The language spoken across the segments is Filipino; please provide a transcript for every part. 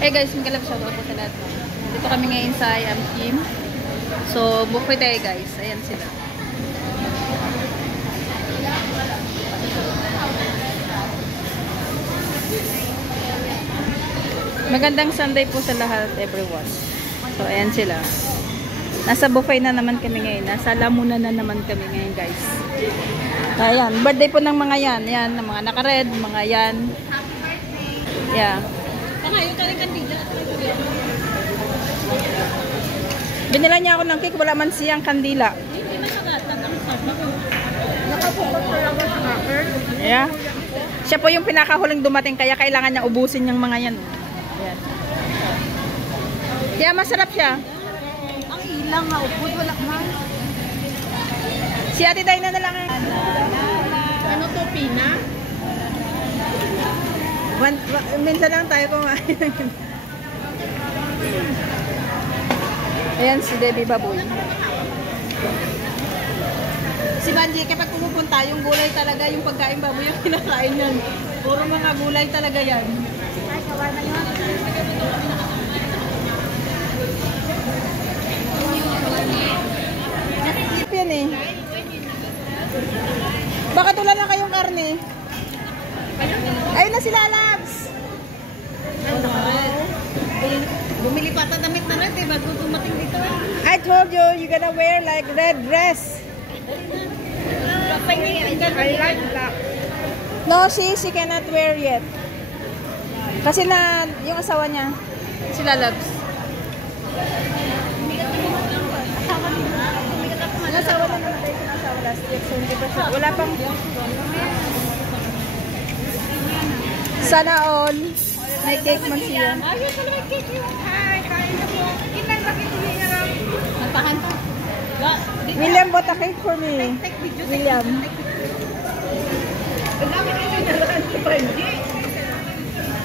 Hey guys, magkalab shoutout po sa lahat. Dito kami ngayon sa Kim. So, buffet tayo guys. Ayan sila. Magandang Sunday po sa lahat, everyone. So, ayan sila. Nasa buffet na naman kami ngayon. Nasa Lamuna na naman kami ngayon, guys. Ayan, birthday po ng mga yan. Ayan, ng mga naka-red, mga yan. Yeah. Binila niya ako ng cake, wala man siyang kandila. Yeah. Siya po yung pinakahuling dumating, kaya kailangan niya ubusin yung mga yan. Ayan. Kaya masarap siya. Ang ilang nga, upod, wala man. Si Ate Day na lang. Ano to, Pina? Minsan lang tayo kumain. Ayan si Debbie Baboy. Si Banji, kapag pumupunta, yung gulay talaga, yung pagkain baboy yung kinakain yan. Puro mga gulay talaga yan. Nakikip yan eh. Baka tulad na kayong karne. Ayun na sila, Labs! Bumili pa ata damit na red eh, bago dumating dito. I told you, you're gonna wear like red dress. I like black. No, she cannot wear yet. Kasi na, yung asawa niya, sila Labs. Ang asawa na namatay yung asawa last year, so hindi pa siya. Wala pang... Sana all. May cake man siya. Ayun pala may cake yun. Hi, kain na po. Ilan ba kituli na lang? Magpahan pa. William bought a cake for me. William. Pagkakit kayo nalaan si Banji.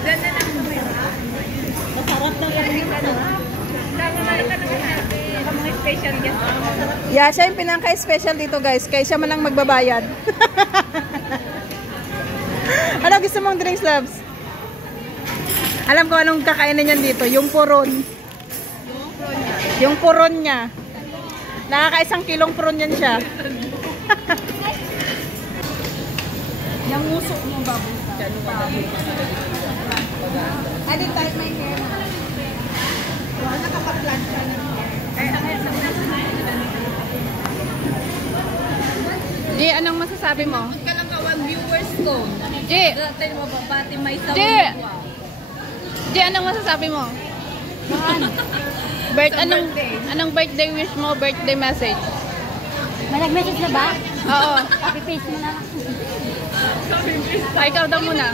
Diyan na lang mo yun. Masarap na yan. Masarap. Nakamarap ka naman natin. Mga special guest. Yeah, siya yung pinaka-special dito guys. Kaya siya man lang magbabayad. Ano gusto mong drinks, Labs? Alam ko anong kakainin niyan dito. Yung puron. Yung puron niya. Nakaka-1 kilong puron yan siya. Yung musok mo baboy. I didn't tie my hair. Nakapag-plan ka na. G, anong masasabi mo? Ka lang kawan viewers ko. G! Dati mababati may G! G, anong masasabi mo? Anong birthday wish mo, birthday message? May nag-message na ba? Oo. Copy-paste mo na lang. Ay, ikaw daw muna.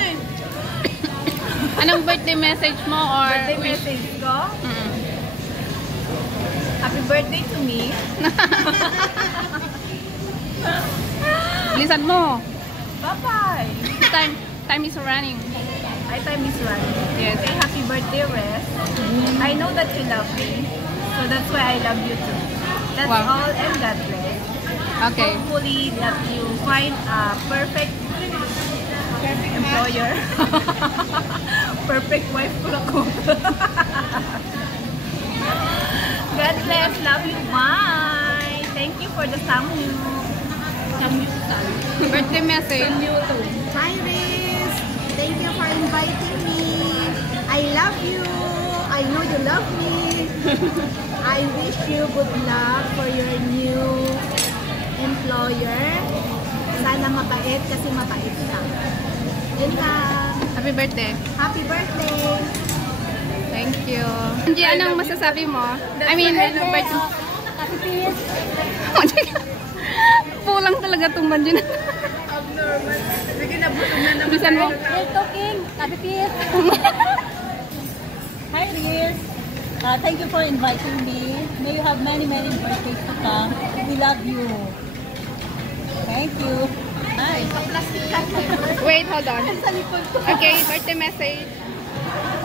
Anong birthday message mo or Birthday wish? message ko? Happy birthday to me. Bilisan mo. Bye-bye. Time is running. My time is running. Yes. Say happy birthday, Res. I know that you love me. So that's why I love you too. That's Wow. all, and God bless. Okay. Hopefully that you find a perfect employer. Perfect wife ko ako. God bless. Love you. Bye. Thank you for the samyu. Birthday message. Hi, Riz. Thank you for inviting me. I love you. I know you love me. I wish you good luck for your new employer. Sana mabait kasi mabait ka. Yun lang. Happy birthday. Happy birthday. Thank you. Angie, anong masasabi mo? I mean, anong birthday? Happy peace. Pulang talaga itong Banji na. Abnormal. Sige na, busog na naman. Bilisan mo. We're talking. Happy peace. Hi, Riz. Thank you for inviting me. May you have many birthdays to come. We love you. Thank you. Hi. Wait, hold on. Okay, birthday message.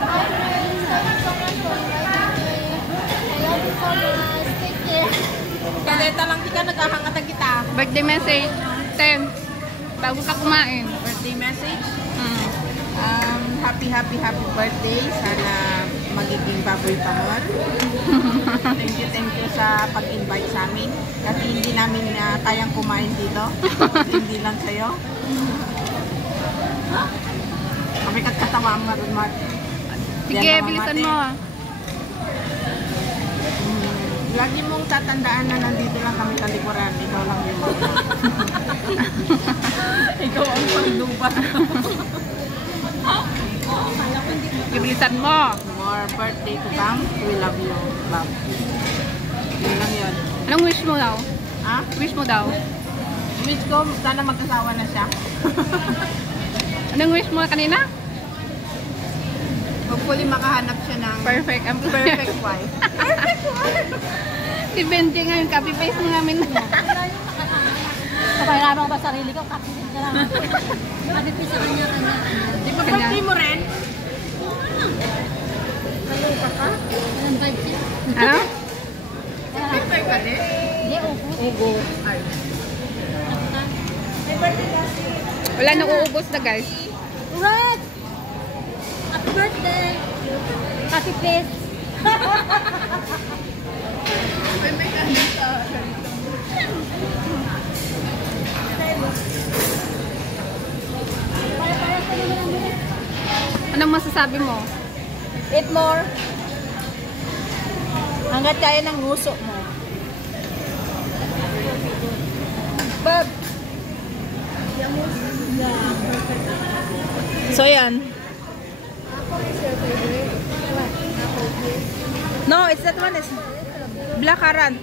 Hi, Riz. Thank you so much for inviting me. I love you so much. Take care. Kaleta lang kita, nagkakangatan kita. Birthday message. Tem, bago ka kumain. Birthday message? Mm. Happy birthday. Sana magiging baboy pamor. Thank you sa pag-invite sa amin. Kasi hindi namin kayang kumain dito. Hindi lang sa'yo. Kami katawa ang marunmat. Sige, bilisan mo. Lagi mong tatandaan na nandito lang kami talikuran. Ikaw lang yung mama. Ikaw ang pagdupa. Bilisan mo. More birthday to come. We love you. Love. Yun lang yun. Anong wish mo daw? Ha? Wish mo daw? Wish ko, sana mag-asawa na siya. Anong wish mo kanina? Hopefully makahanap siya ng Perfect. Ang perfect wife. Perfect wife! Si Benji ngayon, copy-paste mo namin. Kapag ko ba sarili ko, kapitid ka lang. Kapitid sa kanya-kanya. Di ba birthday mo rin? Naloka ka? Anong vibe siya? Ano? Birthday ka din? Hindi, upo. Ugo. Ay. Wala nang uubos na guys. What? Happy birthday! Happy face! May kanin sa Anong masasabi mo? Eat more. Hanggat kaya ng nguso mo. Bob. So yan. No, it's that one. It's blackcurrant.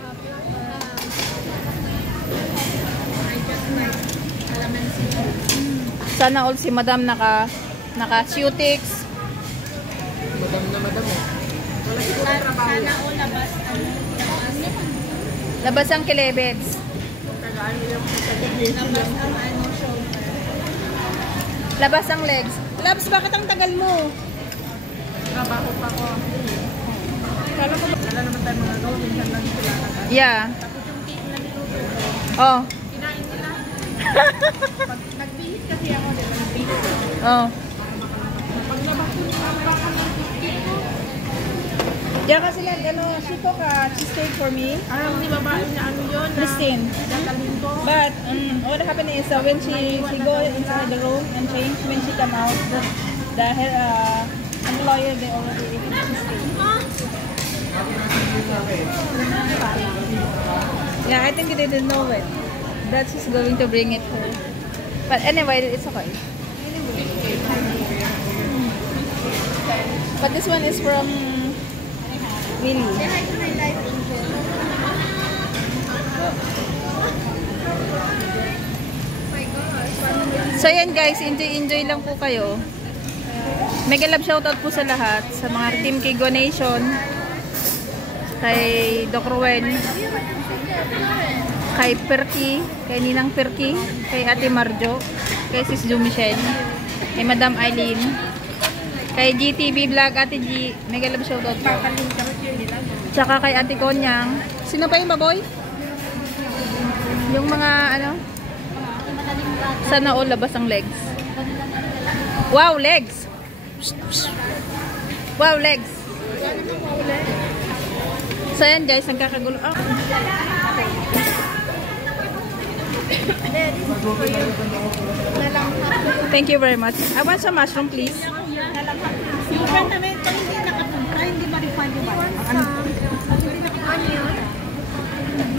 Sana all si Madam naka cutics. Madam na Madam eh. Sana all labas labas ang kilebets. Labas ang legs. Labs, bakit ang tagal mo? Trabaho pa ko. Kala ko wala naman tayo mga gawin. Minsan lang sila. Yeah. Tapos yung cake na niluto. Oh. Kinain nila. Pag nagbihis kasi ako, diba? Nagbihis. Oh. Paglabas ko yung baka ng cake ko. Diyan kasi lang, she cook a cheesecake for me. Hindi babae na ano yun. Christine. Dadalhin ko. But, what happened is, when she go inside the room and change, when she come out, the employer, they already ate the cheesecake. Yeah, I think they didn't know it. That's just going to bring it her. But anyway, it's okay. But this one is from Willie. So yan guys, enjoy lang po kayo. Mega love shoutout po sa lahat, sa mga Team Kigo Nation, kay Doc Rowen, kay Perky, kay Ninang Perky, kay Ate Marjo, kay Sis Jumichen, kay Madam Eileen, kay GTV Vlog, Ate G, mega love shoutout po. Tsaka kay Ate Konyang. Sino pa yung baboy? Yung mga ano? Sana all labas ang legs. Wow, legs! Wow, legs! So yan guys, nagkakagulo. Oh. Thank you very much. I want some mushroom please. Yung friend namin, ito hindi nakapunta, hindi ma-refund yung ba? Ano yun?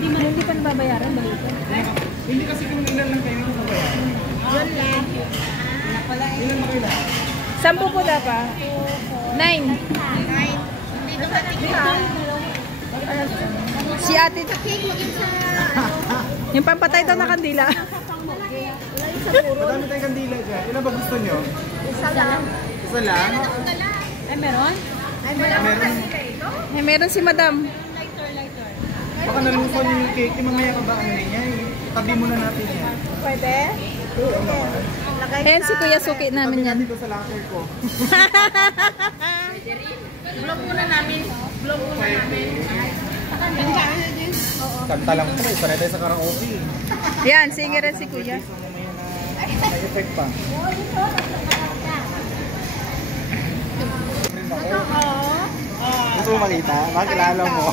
Hindi pa nababayaran, balito. Hindi kasi kung ilan lang kayo nababayaran. Yun lang. Ilan ba kayo lahat? 10 po na pa. 9. Hindi dumating ka. Si ate. Yung pampatay daw na kandila. Madami tayong kandila dyan. Ilan ba gusto nyo? Isa lang. Isa lang? Ay, meron? Meron. Meron si madam. Baka nalusan yung cake. Mamaya ka ba ano niya? Tabi muna natin yan. Pwede? Oo naman. Ayan si Kuya Suki namin Tabi yan. natin ito sa locker ko. Vlog muna namin. Vlog muna namin. Kanta lang po. Sanay tayo sa karaoke. Yan, singer rin si Kuya. So mamaya na may effect pa. makita? Makilala mo.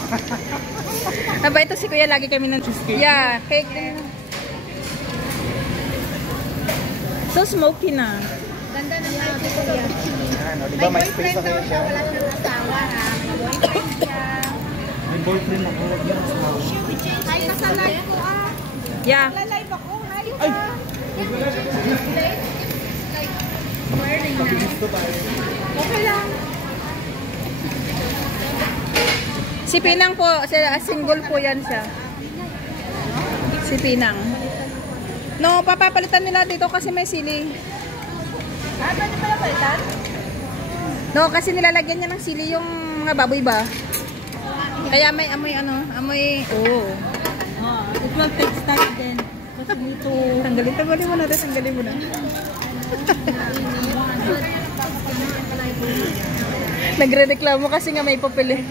Aba, ito si Kuya, lagi kami ng cheesecake. Yeah, cake din. So smoky na. Ganda ng mga kuya. Ano, di ba may space ako Daw siya, siya? wala siyang asawa ha. May boyfriend siya. May boyfriend ako. Huwag yan small. Ay, nasa live ko ah. Yeah. Live ako. Hayop ah. Wearing na. Gusto tayo. Okay lang. Si Pinang po, single po yan siya. Si Pinang. No, papapalitan nila dito kasi may sili. Ah, pwede pala palitan? No, kasi nilalagyan niya ng sili yung mga baboy ba? Kaya may amoy amoy, oh. It will take time then. Kasi nito. Tanggalin mo na, tanggalin mo na. Nagre-reklamo kasi nga may papel eh.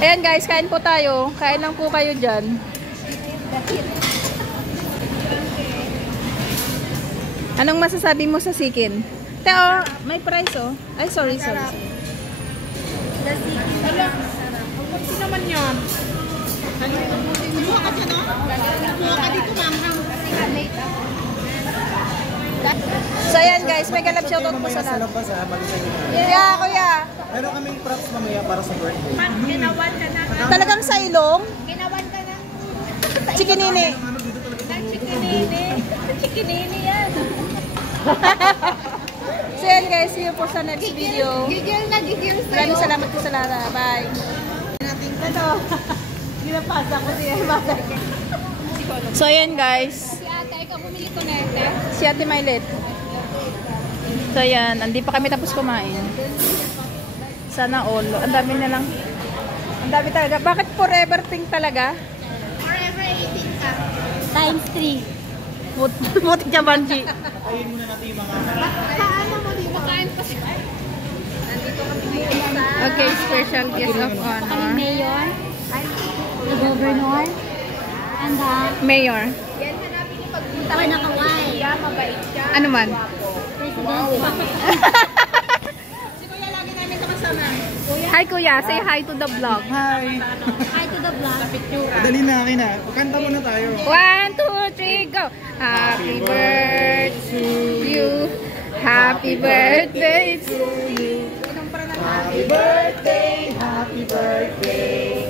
Ayan guys, kain po tayo. Kain lang po kayo dyan. Anong masasabi mo sa sikin? Teo, may price oh. Ay, sorry. Hala. Kunti naman yan. Kumuha ka dyan, no? Kumuha ka dito, ma'am. So ayan guys, may galap shoutout po sa Mamaya sa lahat. labas ha, mag-isa Yeah, kuya. Meron kaming props mamaya para sa birthday. Ginawan ka na. Talagang sa ilong. Ginawan ka na. Chikinini. Chikinini yan. So ayan guys, see you po sa next video. Gigil na gigil sa'yo. Maraming salamat po sa lahat. Bye. Ito. Ginapasa ko siya. So ayan guys, Si ate, ikaw bumili ko na ito. si Ate Mylet. So ayan, hindi pa kami tapos kumain. Sana all. Ang dami na lang. Ang dami talaga. Bakit forever pink talaga? Forever 18 ka. Times 3. Buti ka, Banji. Ayun muna natin yung mga Paano mo dito? Kain pa siya. Nandito kami ngayon sa... Okay, special guest of honor. Mayor, the governor, and the Mayor. Yan hanapin niyo pagpunta Wala kaway. siya, mabait siya. Ano man? president. Si Kuya lagi namin kasama. Hi Kuya, say hi to the vlog. hi! Hi to the vlog. Dali na akin na. Kanta muna tayo. 1, 2, 3, go! Happy birthday to you. Happy birthday to you. Happy birthday! Happy birthday!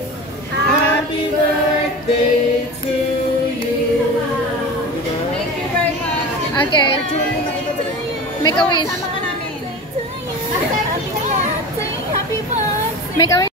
Happy birthday to you! Thank you very much. Okay. Make a wish. Kasama ka namin. Happy birthday. Make a wish.